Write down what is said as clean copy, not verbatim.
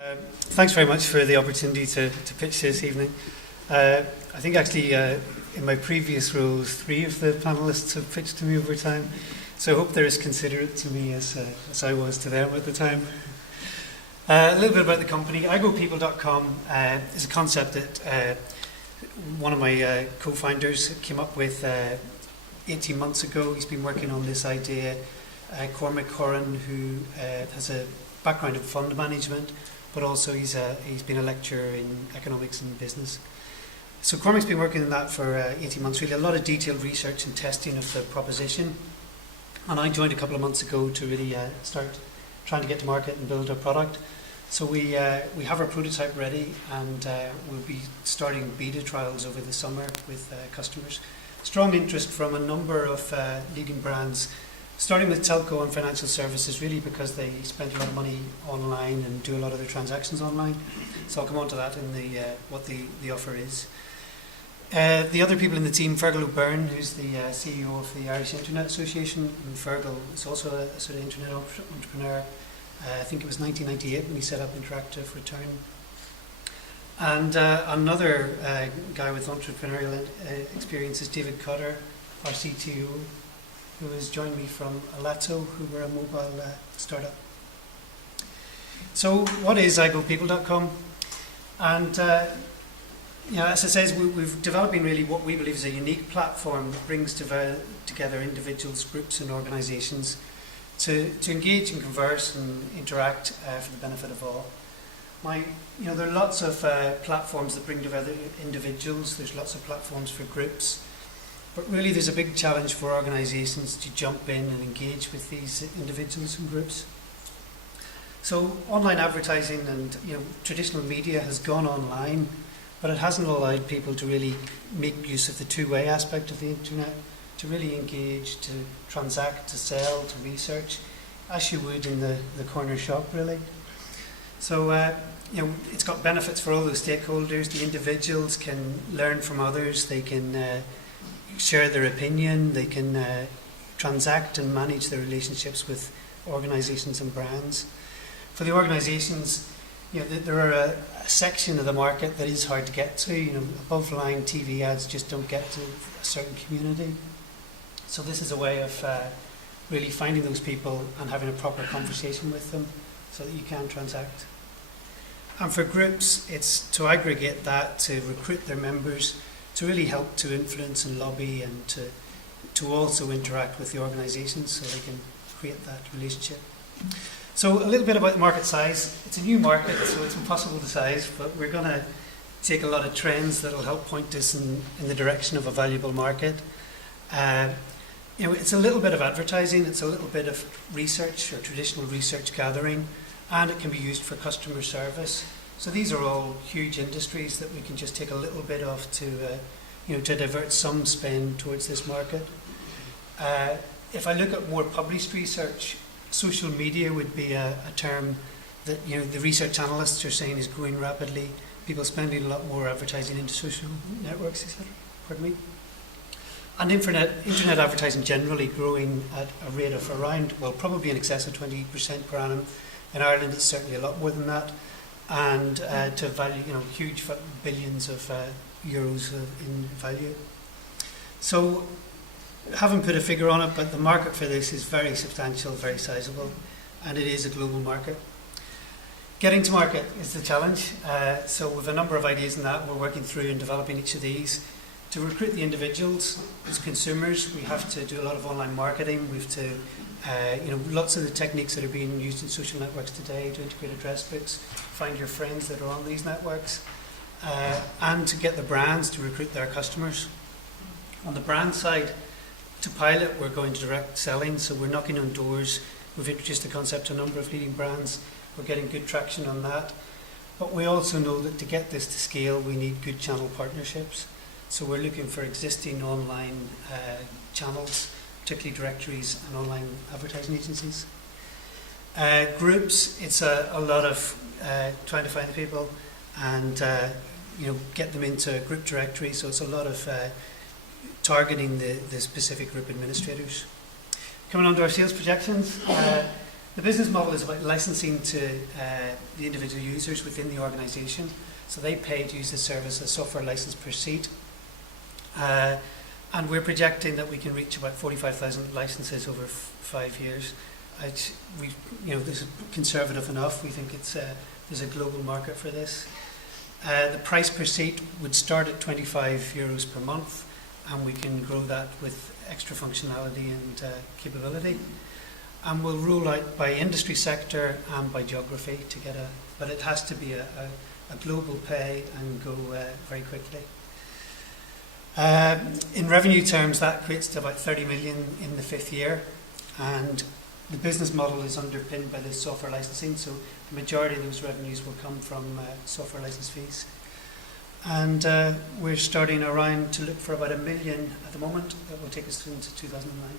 Thanks very much for the opportunity to pitch this evening. I think actually in my previous roles, 3 of the panelists have pitched to me over time, so I hope they're as considerate to me as I was to them at the time. A little bit about the company. IGOPeople.com is a concept that one of my co-founders came up with 18 months ago. He's been working on this idea. Cormac Corran, who has a background in fund management, but also he's been a lecturer in economics and business. So Cormac's been working on that for 18 months, really a lot of detailed research and testing of the proposition. And I joined a couple of months ago to really start trying to get to market and build a product. So we have our prototype ready, and we'll be starting beta trials over the summer with customers. Strong interest from a number of leading brands, starting with telco and financial services, really because they spend a lot of money online and do a lot of their transactions online. So I'll come on to that in what the offer is. The other people in the team, Fergal O'Byrne, who's the CEO of the Irish Internet Association, and Fergal is also a sort of internet entrepreneur. I think it was 1998 when he set up Interactive Return. And another guy with entrepreneurial experience is David Cotter, our CTO, who has joined me from Alato, who were a mobile startup. So what is IGOPeople.com? And as I says, we're developing really what we believe is a unique platform that brings together individuals, groups and organisations to engage and converse and interact for the benefit of all. There are lots of platforms that bring together individuals. There's lots of platforms for groups. But really there's a big challenge for organisations to jump in and engage with these individuals and groups. So online advertising and traditional media has gone online, but it hasn't allowed people to really make use of the two-way aspect of the internet, to really engage, to transact, to sell, to research, as you would in the corner shop, really. So it's got benefits for all those stakeholders. The individuals can learn from others. They can share their opinion. They can transact and manage their relationships with organisations and brands. For the organisations, there are a section of the market that is hard to get to. Above line TV ads just don't get to a certain community. So this is a way of really finding those people and having a proper conversation with them so that you can transact. And for groups, it's to aggregate that, to recruit their members, to really help to influence and lobby, and to also interact with the organisations so they can create that relationship. So a little bit about the market size. It's a new market, so it's impossible to size, but we're going to take a lot of trends that will help point us in the direction of a valuable market. It's a little bit of advertising, it's a little bit of research or traditional research gathering, and it can be used for customer service. So these are all huge industries that we can just take a little bit of to divert some spend towards this market. If I look at more published research, social media would be a term that the research analysts are saying is growing rapidly. People spending a lot more advertising into social networks, etc. Pardon me. And internet advertising generally growing at a rate of around, probably in excess of 20% per annum. In Ireland, it's certainly a lot more than that. And to value, huge billions of euros in value. So, haven't put a figure on it, but the market for this is very substantial, very sizable, and it is a global market. Getting to market is the challenge. So, with a number of ideas in that, we're working through and developing each of these. To recruit the individuals as consumers, we have to do a lot of online marketing. We have to lots of the techniques that are being used in social networks today to integrate address books, find your friends that are on these networks, and to get the brands to recruit their customers. On the brand side, to pilot, we're going to direct selling, so we're knocking on doors. We've introduced the concept to a number of leading brands. We're getting good traction on that. But we also know that to get this to scale, we need good channel partnerships. So we're looking for existing online channels, particularly directories and online advertising agencies. Groups, it's a lot of trying to find people and get them into a group directory. So it's a lot of targeting the specific group administrators. Coming on to our sales projections, The business model is about licensing to the individual users within the organisation. So they pay to use the service, a software license per seat. And we're projecting that we can reach about 45,000 licenses over 5 years. This is conservative enough. We think there's a global market for this. The price per seat would start at €25 per month, and we can grow that with extra functionality and capability. And we'll roll out by industry sector and by geography to get but it has to be a global pay and go very quickly. In revenue terms, that equates to about 30 million in the 5th year, and the business model is underpinned by the software licensing, so the majority of those revenues will come from software license fees. And we're starting around to look for about 1 million at the moment. That will take us into 2009.